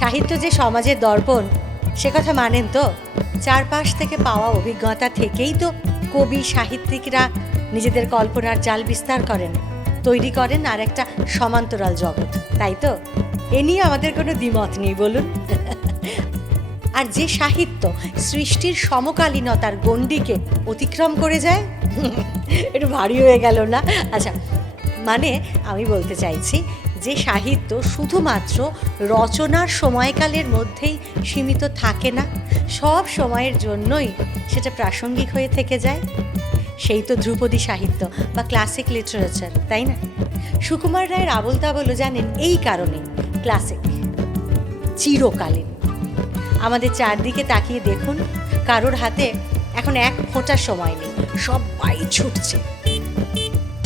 সাহিত্য যে সমাজের দর্পণ, সে কথা মানেন তো? চারপাশ থেকে পাওয়া অভিজ্ঞতা থেকেই তো কবি, সাহিত্যিকরা নিজেদের কল্পনার জাল বিস্তার করেন, তৈরি করেন আর একটা সমান্তরাল জগৎ, তাই তো? এ নিয়ে আমাদের কোনো দ্বিমত নেই, বলুন। আর যে সাহিত্য সৃষ্টির সমকালীনতার গণ্ডিকে অতিক্রম করে যায়, একটু ভারী হয়ে গেল না? আচ্ছা মানে আমি বলতে চাইছি যে সাহিত্য শুধুমাত্র রচনার সময়কালের মধ্যেই সীমিত থাকে না, সব সময়ের জন্যই সেটা প্রাসঙ্গিক হয়ে থেকে যায়। সেই তো ধ্রুপদী সাহিত্য বা ক্লাসিক লিটারেচার তাই না? সুকুমার রায়ের আবল তাবলও জানেন এই কারণে ক্লাসিক চিরকালীন। আমাদের চারদিকে তাকিয়ে দেখুন, কারোর হাতে এখন এক ফোঁটা সময় নেই সবাই ছুটছে।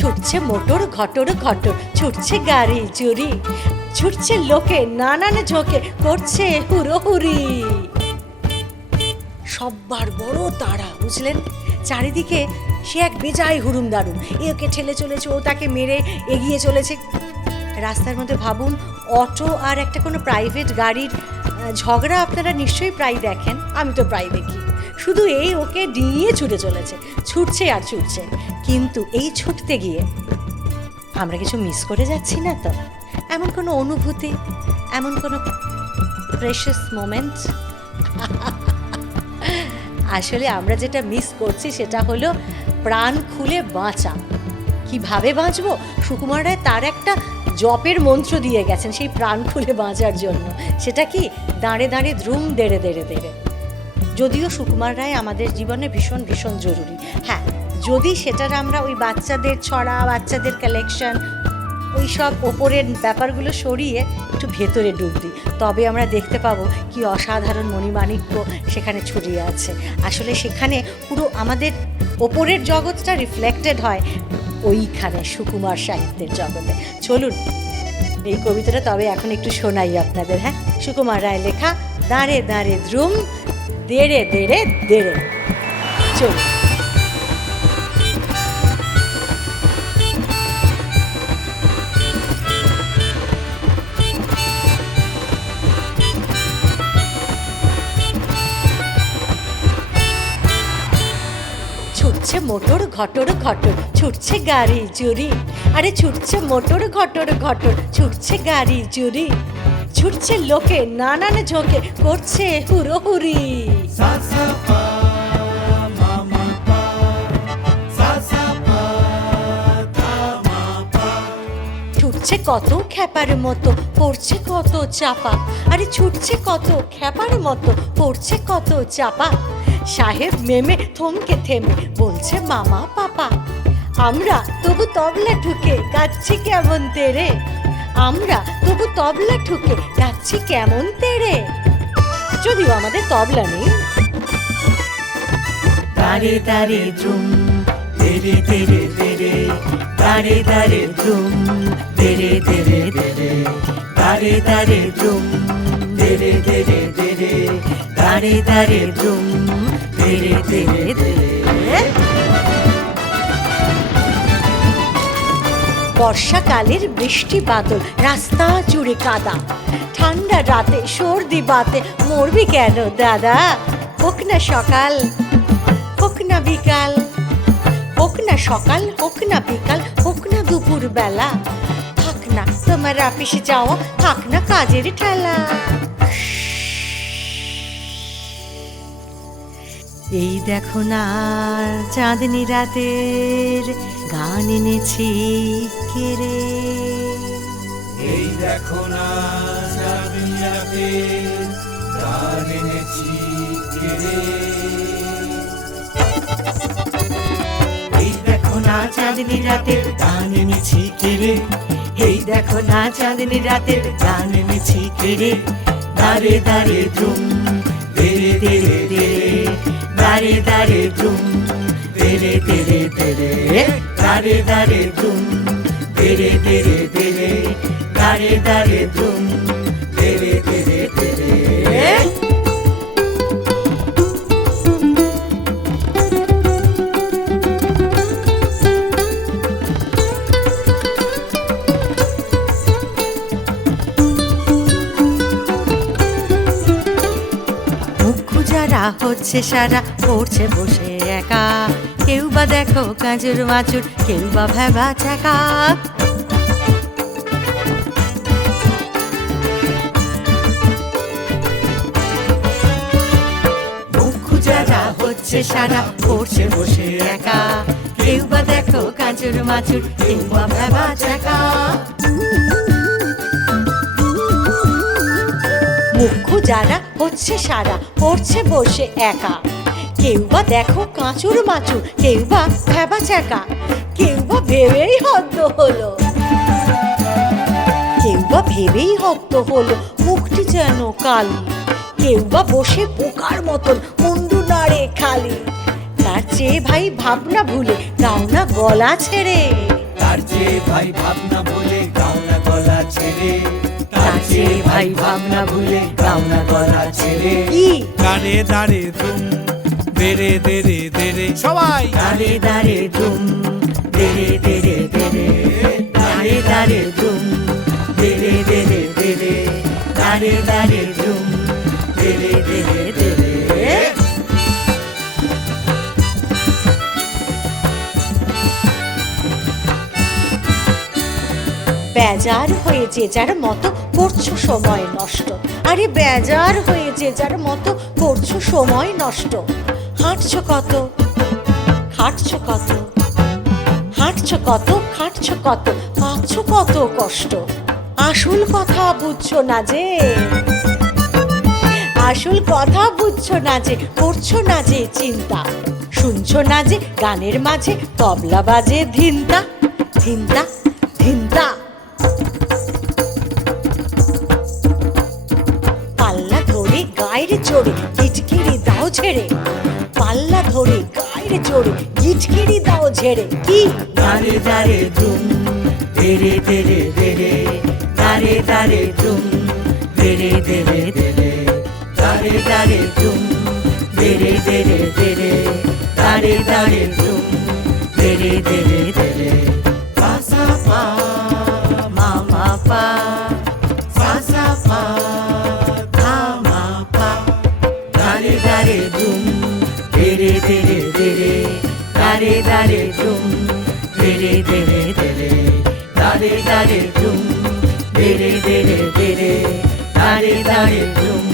ছুটছে মোটর, ঘটর ঘটর, ছুটছে গাড়ি চুরি, ছুটছে লোকে, নানান ঝোঁকে করছে হুড়োহুড়ি। সব্বার বড় তাড়া বুঝলেন? চারিদিকে সে এক বেজায় হুড়ুম দারুম এ ওকে ঠেলে চলেছে, ও তাকে মেরে এগিয়ে চলেছে। রাস্তার মধ্যে ভাবুন, অটো আর একটা কোনো প্রাইভেট গাড়ির ঝগড়া আপনারা নিশ্চয়ই প্রায় দেখেন, আমি তো প্রায় দেখি। শুধু এই ওকে ডিঙিয়ে ছুটে চলেছে, ছুটছে আর ছুটছে। কিন্তু এই ছুটতে গিয়ে আমরা কিছু মিস করে যাচ্ছি না তো? এমন কোনো অনুভূতি? এমন কোনো প্রেশাস মোমেন্ট আসলে আমরা যেটা মিস করছি সেটা হলো প্রাণ খুলে বাঁচা। কীভাবে বাঁচবো? সুকুমার রায় তার একটা জপের মন্ত্র দিয়ে গেছেন সেই প্রাণ খুলে বাঁচার জন্য। সেটা কি? দাঁড়ে দাঁড়ে ধ্রুম দেড়ে দেড়ে দেড়ে। যদিও সুকুমার রায় আমাদের জীবনে ভীষণ ভীষণ জরুরি। হ্যাঁ যদি সেটার আমরা ওই বাচ্চাদের ছড়া, বাচ্চাদের কালেকশন ওই সব ওপরের ব্যাপারগুলো সরিয়ে একটু ভেতরে ডুব দিই, তবে আমরা দেখতে পাবো কি অসাধারণ মণিমাণিক্য সেখানে ছড়িয়ে আছে। আসলে সেখানে পুরো আমাদের ওপরের জগৎটা রিফ্লেক্টেড হয় ওইখানে সুকুমার সাহিত্যের জগতে। চলুন, এই কবিতাটা তবে এখন একটু শোনাই আপনাদের হ্যাঁ? সুকুমার রায় লেখা, দাঁড়ে দাঁড়ে দ্রুম দেড়ে দেড়ে দেড়ে। চলুন। ছুটছে মোটর, ঘটর ঘটর। ছুটছে গাড়ি চুরি আরে ছুটছে মোটর, ঘটর ঘটর। ছুটছে গাড়ি চুরি ছুটছে লোকে, নানান ঝোঁকে করছে হুড়োহুড়ি। ছুটছে কত খ্যাপার মতো, পড়ছে কত চাপা। আরে ছুটছে কত খ্যাপার মতো, পড়ছে কত চাপা। সাহেব মেমে, থমকে থেমে বলছে, মামা, পাপা, আমরা তবু তবলা ঢুকে গাচ্ছি কেমন তেরে? আমরা তবু তবলা ঠুকে যাচ্ছি কেমন তেরে? যদিও আমাদের তবলা নেই। দাঁড়ে দাঁড়ে দ্রুম দেরে দেরে দেরে দাঁড়ে দাঁড়ে দ্রুম দেরে দেরে দেরে দাঁড়ে দাঁড়ে দ্রুম দেরে দেরে দেরে দাঁড়ে দাঁড়ে দ্রুম দেরে দেরে দেরে বর্ষাকালের বৃষ্টি বাদল, রাস্তা জুড়ে কাদা। ঠান্ডা রাতে, সর্দি বাতে, মরবি কেন দাদা? হোক না সকাল, হোক না বিকাল, হোক না সকাল, হোক না বিকাল, হোক না দুপুর বেলা। থাক না, তোমার অফিসে যাওয়া, থাক না কাজের ঠেলা। এই দেখো না, চাঁদনি রাতের গান এনেছি কেড়ে এই দেখো না, গান এনেছি কেড়ে এই দেখো না, চাঁদনি রাতের গান এনেছি কেড়ে এই দেখো না, চাঁদনি রাতের গান এনেছি কেড়ে দাঁড়ে দাঁড়ে, দ্রুম দেরে দেরে দেরে দাঁড়ে দাঁড়ে দ্রুম দেরে দেরে দেরে দাঁড়ে দাঁড়ে দ্রুম দেরে দেরে দেরে দ্রুম দেরে দেরে দেরে যারা হচ্ছে সারা, পড়ছে বসে একা। কেউ বা দেখো কাঁচুর মাচুর কেউ বা ভেবা চাকা হচ্ছে সারা পড়ছে বসে একা। কেউ বা দেখো কাঁচুর মাচুর কেউ বা ভেবা চাকা মুখ্য যারা হচ্ছে সারা পড়ছে বসে একা। কেউ বা দেখো কাঁচুর মাচুর কেউ বা ভেবা চাকা কেউ বা ভেবেই হদ্দ হলো। কেউ বা ভেবেই হদ্দ হলো মুখটি যেন কালি। কেউ বা বসে পোকার মতন মুন্ডু নাড়ে খালি। তার চেয়ে ভাই ভাবনা ভুলে দাও না গলা ছেড়ে। তার যে ভাই ভাবনা বলে গাও না গলা ছেড়ে। তার চেয়ে ভাই ভাবনা ভুলে দাও না গলা ছেড়ে। কি? দাঁড়ে দাঁড়ে ধুম দেরে দেরে দেরে। সবাই। দাঁড়ে দাঁড়ে ধুম দেরে দেরে দেরে। দাঁড়ে দাঁড়ে ধুম দেরে দেরে দেরে। দাঁড়ে দাঁড়ে ধুম দেরে দেরে দেরে। বেজার হয়েছে যার মতো করছ সময় নষ্ট। আরে বেজার হয়েছে যার মতো করছ সময় নষ্ট। হাঁটছো কত? খাটছো কত? হাঁটছো কত? খাটছো কত? পাচ্ছ কত কষ্ট? আসল কথা বুঝছ না যে? আসল কথা বুঝছ না যে? করছ না যে চিন্তা? শুনছো না যে গানের মাঝে তবলা বাজে ধিনতা? ধিনতা? ধিনতা? পাল্লা ধরে, গায়ের চড়ে গিটকিরি দাও ছেড়ে। পাল্লা ধরে গায়ের জোরে গিটকিরি দাও ঝেড়ে। কি? দাঁড়ে দাঁড়ে ধুম, ধেরে দেরে দেরে দাঁড়ে দাঁড়ে ধুম দেরে দেরে দেরে দাঁড়ে দাঁড়ে ধুম দেরে দেরে দেরে দাঁড়ে দাঁড়ে ধুম দেরে দেরে দাঁড়ে ধুম ধীরে ধীরে ধীরে দাঁড়ে দাঁড়ে ধুম ধীরে ধীরে ধীরে দাঁড়ে দাঁড়ে ধীরে